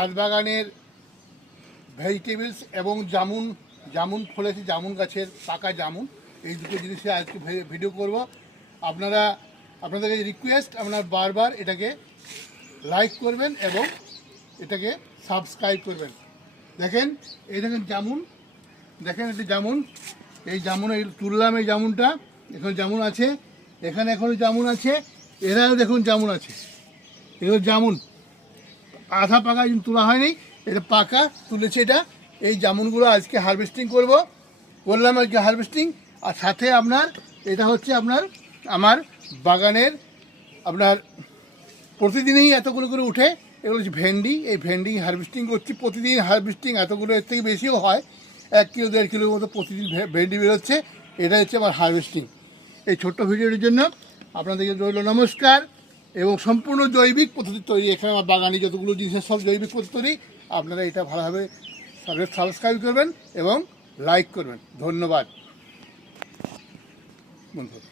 ছাদ বাগানের ভেজিটেবলস এবং জামুন ফলেছে, জামুন গাছের পাকা জামুন, এই দুটো জিনিসে আজকে ভিডিও করব। আপনাদের রিকোয়েস্ট, আপনারা বারবার এটাকে লাইক করবেন এবং এটাকে সাবস্ক্রাইব করবেন। দেখেন, এই দেখেন জামুন, দেখেন এটা জামুন, এই জামুন এই তুললাম, এই জামুনটা এখন জামুন আছে, এখানে এখনও জামুন আছে, এরাও দেখুন জামুন আছে। এগুলো জামুন আধা পাকা তোলা হয়নি, এটা পাকা তুলেছে। এই জামুনগুলো আজকে করলাম আজকে হারভেস্টিং। আর সাথে এটা হচ্ছে আমার বাগানের প্রতিদিনই এতগুলো করে উঠে, এগুলো হচ্ছে ভেন্ডি। এই ভেন্ডি হারভেস্টিং করছি প্রতিদিন, হারভেস্টিং এতগুলো, এর থেকে বেশিও হয়, 1 কিলো 1.5 কিলোর মতো প্রতিদিন ভেন্ডি বেরোচ্ছে। এটা হচ্ছে আমার হারভেস্টিং। এই ছোট্ট ভিডিওটির জন্য আপনাদেরকে রইল নমস্কার। এবং সম্পূর্ণ জৈবিক পদ্ধতি তৈরি, এখানে আমার বাগানে যতগুলো জিনিসের সব জৈবিক পদ্ধতি তৈরি। আপনারা এটা ভালোভাবে সাবস্ক্রাইব করবেন এবং লাইক করবেন। ধন্যবাদ বন্ধুরা।